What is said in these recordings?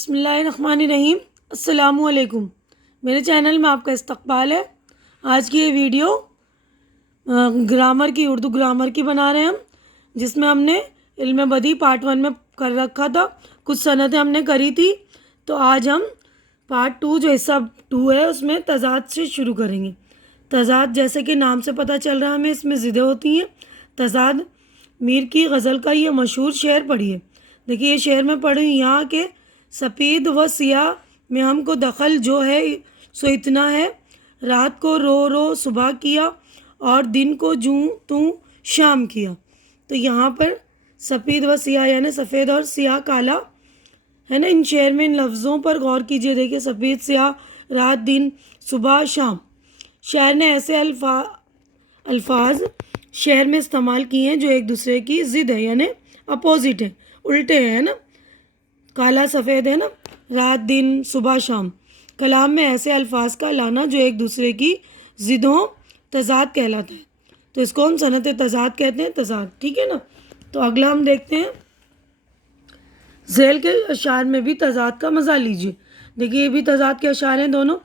بسم اللہ الرحمن الرحیم۔ السلام علیکم، میرے چینل میں آپ کا استقبال ہے۔ آج کی یہ ویڈیو گرامر کی، اردو گرامر کی بنا رہے ہیں ہم، جس میں ہم نے علم بدیہی پارٹ 1 میں کر رکھا تھا، کچھ صنعتیں ہم نے کری تھی، تو آج ہم پارٹ 2 جو حصہ 2 ہے اس میں تضاد سے شروع کریں گے۔ تضاد جیسے کہ نام سے پتہ چل رہا ہے ہمیں، اس میں ضدیں ہوتی ہیں۔ تضاد میر کی غزل کا یہ مشہور شعر پڑھیے۔ دیکھیے یہ شعر میں پڑھی یہاں کے سپید و سیاہ میں ہم کو دخل جو ہے سو اتنا ہے، رات کو رو رو صبح کیا اور دن کو جوں توں شام کیا۔ تو یہاں پر سپید و سیاہ یعنی سفید اور سیاہ کالا ہے نا، ان شعر میں ان لفظوں پر غور کیجئے۔ دیکھیے سفید سیاہ، رات دن، صبح شام، شاعر نے ایسے الفاظ شعر میں استعمال کیے ہیں جو ایک دوسرے کی ضد ہے، یعنی اپوزٹ ہے، الٹے ہیں نا، کالا سفید ہے نا، رات دن صبح شام۔ کلام میں ایسے الفاظ کا لانا جو ایک دوسرے کی ضد ہوں تضاد کہلاتا ہے، تو اس کو ہم صنعت تضاد کہتے ہیں، تضاد، ٹھیک ہے نا۔ تو اگلا ہم دیکھتے ہیں، ذیل کے اشعار میں بھی تضاد کا مزہ لیجیے۔ دیکھیے یہ بھی تضاد کے اشعار ہیں دونوں۔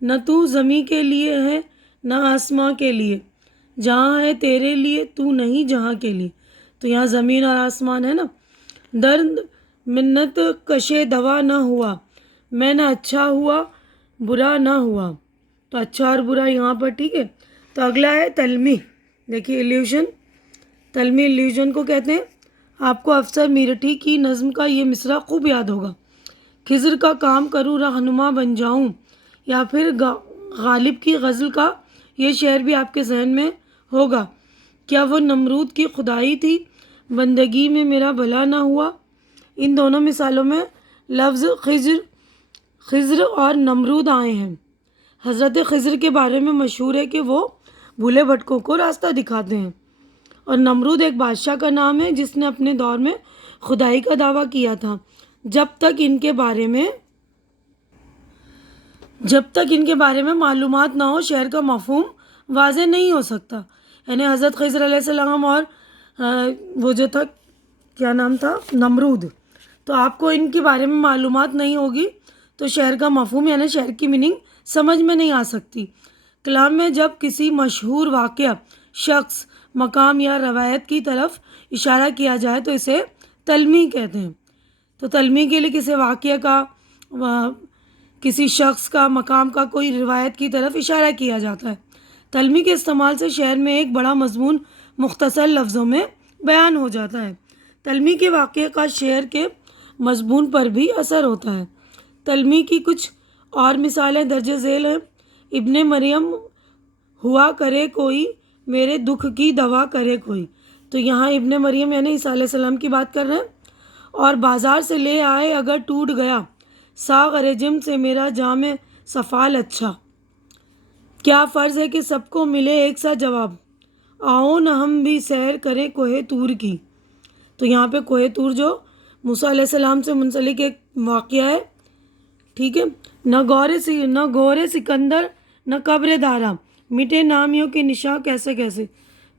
نہ تو زمیں کے لیے ہے نہ آسماں کے لیے، جہاں ہے تیرے لیے تو نہیں جہاں کے لیے۔ تو یہاں زمین اور آسمان ہے نا۔ درد منت کشے دوا نہ ہوا، میں نہ اچھا ہوا برا نہ ہوا، تو اچھا اور برا یہاں پر، ٹھیک ہے۔ تو اگلا ہے تلمیح۔ دیکھیے ایلیوژن، تلمیح ایلیوژن کو کہتے ہیں۔ آپ کو افسر میرٹھی کی نظم کا یہ مصرع خوب یاد ہوگا، خضر کا کام کروں رہنما بن جاؤں، یا پھر غالب کی غزل کا یہ شعر بھی آپ کے ذہن میں ہوگا، کیا وہ نمرود کی خدائی تھی بندگی میں میرا بھلا نہ ہوا۔ ان دونوں مثالوں میں لفظ خضر اور نمرود آئے ہیں۔ حضرت خضر کے بارے میں مشہور ہے کہ وہ بھولے بھٹکوں کو راستہ دکھاتے ہیں، اور نمرود ایک بادشاہ کا نام ہے جس نے اپنے دور میں خدائی کا دعویٰ کیا تھا۔ جب تک ان کے بارے میں معلومات نہ ہو شعر کا مفہوم واضح نہیں ہو سکتا۔ یعنی حضرت خضر علیہ السلام اور وہ جو تھا، کیا نام تھا، نمرود، تو آپ کو ان کے بارے میں معلومات نہیں ہوگی تو شعر کا مفہوم یعنی شعر کی میننگ سمجھ میں نہیں آ سکتی۔ کلام میں جب کسی مشہور واقعہ، شخص، مقام یا روایت کی طرف اشارہ کیا جائے تو اسے تلمیح کہتے ہیں۔ تو تلمیح کے لیے کسی واقعہ کا، کسی شخص کا، مقام کا، کوئی روایت کی طرف اشارہ کیا جاتا ہے۔ تلمیح کے استعمال سے شعر میں ایک بڑا مضمون مختصر لفظوں میں بیان ہو جاتا ہے۔ تلمیح کے واقعے کا شعر کے مضمون پر بھی اثر ہوتا ہے۔ تلمیح کی کچھ اور مثالیں درج ذیل ہیں۔ ابن مریم ہوا کرے کوئی، میرے دکھ کی دوا کرے کوئی۔ تو یہاں ابن مریم یعنی عیسیٰ علیہ السلام کی بات کر رہے ہیں۔ اور بازار سے لے آئے اگر ٹوٹ گیا، ساغر جم سے میرا جام سفال اچھا، کیا فرض ہے کہ سب کو ملے ایک سا جواب، آؤ نہ ہم بھی سیر کریں کوہ طور کی۔ تو یہاں پہ کوہ طور جو موسیٰ علیہ السلام سے منسلک ایک واقعہ ہے، ٹھیک ہے۔ نہ گورے سکندر نہ قبر دارا، مٹے نامیوں کے نشاں کیسے کیسے۔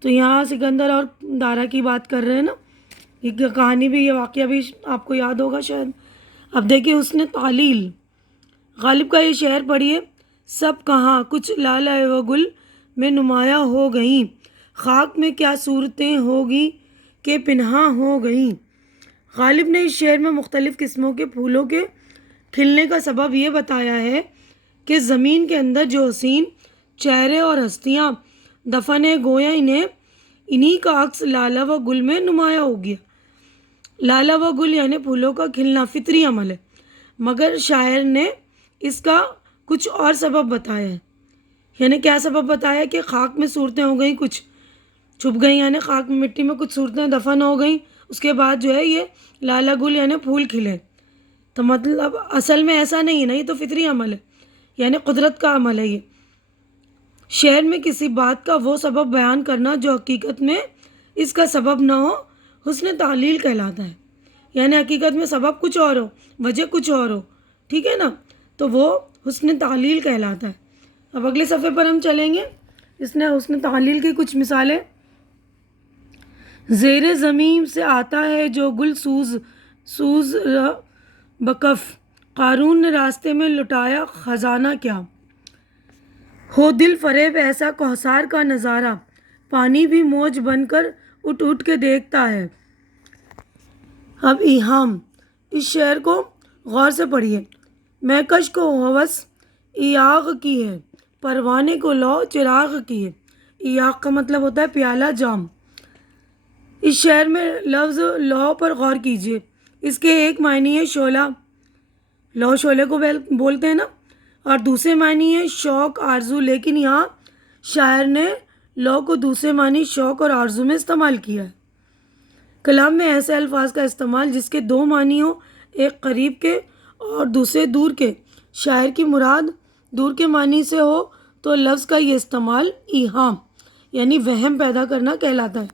تو یہاں سکندر اور دارا کی بات کر رہے ہیں نا، یہ کہانی بھی، یہ واقعہ بھی آپ کو یاد ہوگا شاید۔ اب دیکھیے حسن تعلیل، غالب کا یہ شعر پڑھیے۔ سب کہاں کچھ لالہ و گل میں نمایاں ہو گئیں، خاک میں کیا صورتیں ہوگی کہ پنہاں ہو گئیں۔ غالب نے اس شعر میں مختلف قسموں کے پھولوں کے کھلنے کا سبب یہ بتایا ہے کہ زمین کے اندر جو حسین چہرے اور ہستیاں دفن ہے، گویا انہی کا عکس لالہ و گل میں نمایاں ہو گیا۔ لالہ و گل یعنی پھولوں کا کھلنا فطری عمل ہے، مگر شاعر نے اس کا کچھ اور سبب بتایا ہے۔ یعنی کیا سبب بتایا کہ خاک میں صورتیں ہو گئیں، کچھ چھپ گئیں، یعنی خاک میں مٹی میں کچھ صورتیں دفن ہو گئیں، اس کے بعد جو ہے یہ لالہ گل یعنی پھول کھلے۔ تو مطلب اصل میں ایسا نہیں ہے نا، یہ تو فطری عمل ہے، یعنی قدرت کا عمل ہے یہ۔ شعر میں کسی بات کا وہ سبب بیان کرنا جو حقیقت میں اس کا سبب نہ ہو، حسن تعلیل کہلاتا ہے۔ یعنی حقیقت میں سبب کچھ اور ہو، وجہ کچھ اور ہو، ٹھیک ہے نا، تو وہ حسن تعلیل کہلاتا ہے۔ اب اگلے صفحے پر ہم چلیں گے۔ اس نے حسن تعلیل کی کچھ مثالیں، زیر زمین سے آتا ہے جو گل سوز بکف، قارون نے راستے میں لٹایا خزانہ کیا، ہو دل فریب ایسا کوثر کا نظارہ، پانی بھی موج بن کر اٹھ اٹھ کے دیکھتا ہے۔ اب ایہام، اس شعر کو غور سے پڑھیے۔ میں کش کو ہوس ایاغ کی ہے، پروانے کو لو چراغ کی ہے۔ ایاغ کا مطلب ہوتا ہے پیالہ، جام۔ اس شعر میں لفظ لو پر غور کیجیے۔ اس کے ایک معنی ہے شعلہ، لو شعلے کو بولتے ہیں نا، اور دوسرے معنی ہے شوق، آرزو، لیکن یہاں شاعر نے لو کو دوسرے معنی شوق اور آرزو میں استعمال کیا ہے۔ کلام میں ایسے الفاظ کا استعمال جس کے دو معنی ہوں، ایک قریب کے اور دوسرے دور کے، شاعر کی مراد دور کے معنی سے ہو تو لفظ کا یہ استعمال ایہام یعنی وہم پیدا کرنا کہلاتا ہے۔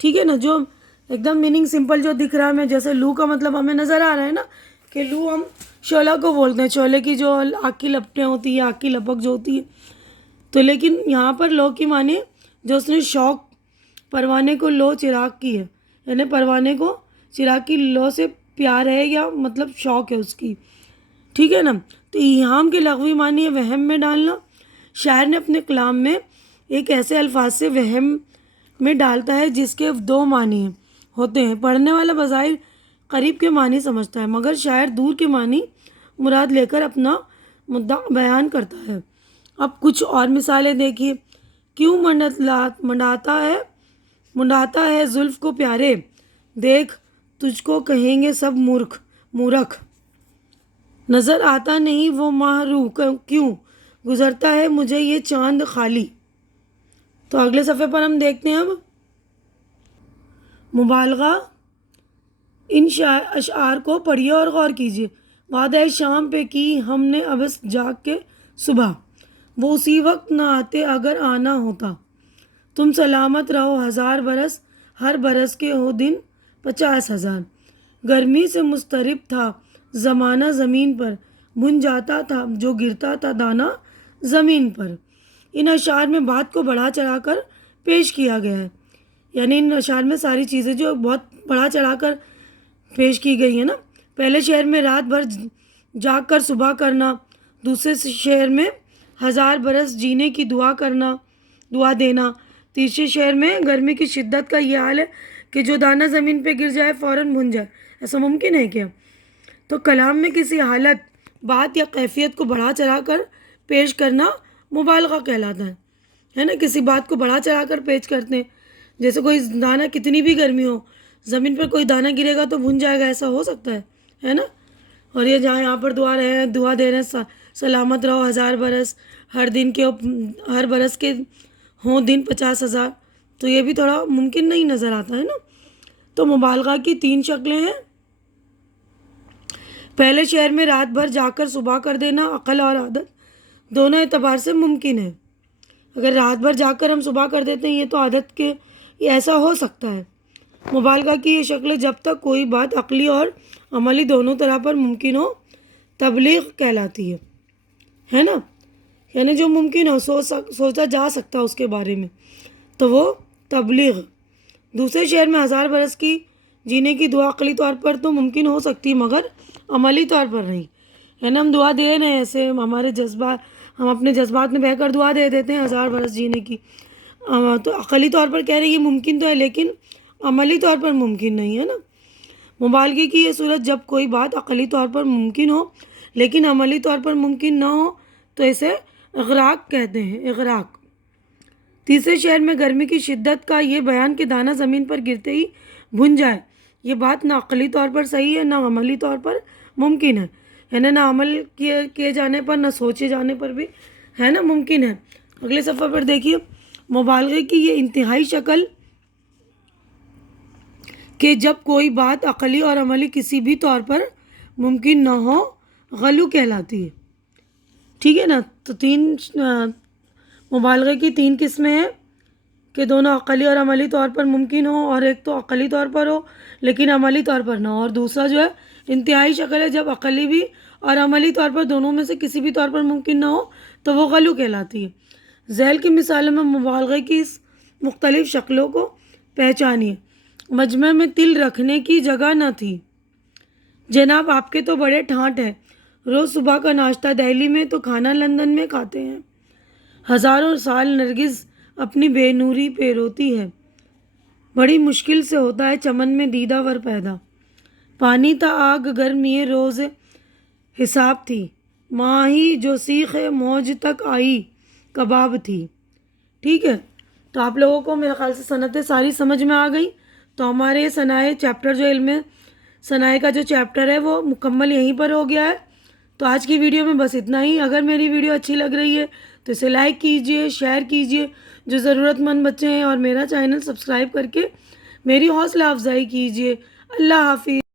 ٹھیک ہے نا، جو ایک دم میننگ سمپل جو دکھ رہا ہے ہمیں، جیسے لو کا مطلب ہمیں نظر آ رہا ہے نا کہ لو ہم شعلہ کو بولتے ہیں، شعلے کی جو آگ کی لپٹیں ہوتی ہیں، آگ کی لپک جو ہوتی ہے، تو لیکن یہاں پر لو کی معنی جو اس نے شوق، پروانے کو لو چراغ کی ہے، یعنی پروانے کو چراغ کی لو سے پیار ہے یا مطلب شوق ہے اس کی۔ ٹھیک ہے نا، تو ایہام کے لغوی معنی ہے وہم میں ڈالنا۔ شاعر نے اپنے کلام میں ایک ایسے الفاظ سے وہم میں ڈالتا ہے جس کے دو معنی ہوتے ہیں۔ پڑھنے والا بظاہر قریب کے معنی سمجھتا ہے، مگر شاعر دور کے معنی مراد لے کر اپنا مدعا بیان کرتا ہے۔ اب کچھ اور مثالیں دیکھیے۔ کیوں منڈاتا ہے زلف کو پیارے، دیکھ تجھ کو کہیں گے سب مورکھ، نظر آتا نہیں وہ ماہ رو، کیوں گزرتا ہے مجھے یہ چاند خالی۔ تو اگلے صفحے پر ہم دیکھتے ہیں اب مبالغہ۔ ان اشعار کو پڑھیے اور غور کیجیے۔ وعدہ شام پہ کی ہم نے ابس جاگ کے صبح، وہ اسی وقت نہ آتے اگر آنا ہوتا، تم سلامت رہو 1000 برس، ہر برس کے ہو دن 50,000، گرمی سے مضطرب تھا زمانہ زمین پر، بن جاتا تھا جو گرتا تھا دانا زمین پر۔ ان اشعار میں بات کو بڑھا چڑھا کر پیش کیا گیا ہے، یعنی ان اشعار میں ساری چیزیں جو بہت بڑھا چڑھا کر پیش کی گئی ہیں نا۔ پہلے شعر میں رات بھر جاگ کر صبح کرنا، دوسرے شعر میں 1000 برس جینے کی دعا دینا، تیسرے شعر میں گرمی کی شدت کا یہ حال ہے کہ جو دانہ زمین پہ گر جائے فوراً بھن جائے، ایسا ممکن ہے کیا؟ تو کلام میں کسی حالت، بات یا کیفیت کو بڑھا چڑھا کر پیش کرنا مبالغہ کہلاتا ہے نا۔ کسی بات کو بڑھا چڑھا کر پیش کرتے ہیں، جیسے کوئی دانہ کتنی بھی گرمی ہو، زمین پر کوئی دانہ گرے گا تو بھن جائے گا، ایسا ہو سکتا ہے نا۔ اور یہ جہاں یہاں پر دعا دے رہے ہیں سلامت رہو 1000 برس، ہر برس کے ہوں دن 50,000، تو یہ بھی تھوڑا ممکن نہیں نظر آتا ہے نا۔ تو مبالغہ کی 3 شکلیں ہیں۔ پہلے شعر میں رات بھر جا کر صبح کر دینا عقل اور عادت دونوں اعتبار سے ممکن ہے۔ اگر رات بھر جا کر ہم صبح کر دیتے ہیں یہ تو عادت کے یہ ایسا ہو سکتا ہے۔ مبالغہ کی یہ شکل جب تک کوئی بات عقلی اور عملی دونوں طرح پر ممکن ہو تبلیغ کہلاتی ہے نا، یعنی جو ممکن ہو سوچا جا سکتا اس کے بارے میں تو وہ تبلیغ۔ دوسرے شعر میں 1000 برس کی جینے کی دعا عقلی طور پر تو ممکن ہو سکتی مگر عملی طور پر نہیں، یعنی ہم دعا دے رہے ہیں ایسے ہم اپنے جذبات میں بہہ کر دعا دے دیتے ہیں 1000 برس جینے کی، تو عقلی طور پر کہہ رہے ہیں یہ ممکن تو ہے لیکن عملی طور پر ممکن نہیں ہے نا۔ مبالغے کی یہ صورت جب کوئی بات عقلی طور پر ممکن ہو لیکن عملی طور پر ممکن نہ ہو تو اسے اغراق کہتے ہیں، اغراق۔ تیسرے شعر میں گرمی کی شدت کا یہ بیان کہ دانہ زمین پر گرتے ہی بھن جائے، یہ بات نہ عقلی طور پر صحیح ہے نہ عملی طور پر ممکن ہے، یعنی نہ عمل کیے جانے پر نہ سوچے جانے پر بھی ہے نا ممکن ہے۔ اگلے صفحے پر دیکھیے، مبالغے کی یہ انتہائی شکل کہ جب کوئی بات عقلی اور عملی کسی بھی طور پر ممکن نہ ہو غلو کہلاتی ہے۔ ٹھیک ہے نا، تو مبالغے کی 3 قسمیں ہیں کہ دونوں عقلی اور عملی طور پر ممکن ہو، اور ایک تو عقلی طور پر ہو لیکن عملی طور پر نہ ہو، اور دوسرا جو ہے انتہائی شکل ہے جب عقلی بھی اور عملی طور پر دونوں میں سے کسی بھی طور پر ممکن نہ ہو تو وہ غلو کہلاتی ہے۔ ذیل کی مثالوں میں مبالغے کی اس مختلف شکلوں کو پہچانیے۔ مجمع میں تل رکھنے کی جگہ نہ تھی، جناب آپ کے تو بڑے ٹھانٹ ہیں، روز صبح کا ناشتہ دہلی میں تو کھانا لندن میں کھاتے ہیں. ہزاروں سال نرگس اپنی بے نوری پہ روتی ہے. بڑی مشکل سے ہوتا ہے چمن میں دیدہ ور پیدا. پانی تا آگ گرمی روز حساب تھی. ماہی جو سیخ موج تک آئی کباب تھی. ٹھیک ہے، تو آپ لوگوں کو میرے خیال سے صنعتیں ساری سمجھ میں آ گئی. تو ہمارے صنائع چیپٹر جو علم صنائع کا جو چیپٹر ہے وہ مکمل یہیں پر ہو گیا ہے. تو آج کی ویڈیو میں بس اتنا ہی. اگر میری ویڈیو اچھی لگ رہی ہے تو اسے لائک کیجئے، شیئر کیجئے. جو ضرورت مند بچے ہیں اور میرا چینل سبسکرائب کر کے میری حوصلہ افزائی کیجئے. اللہ حافظ.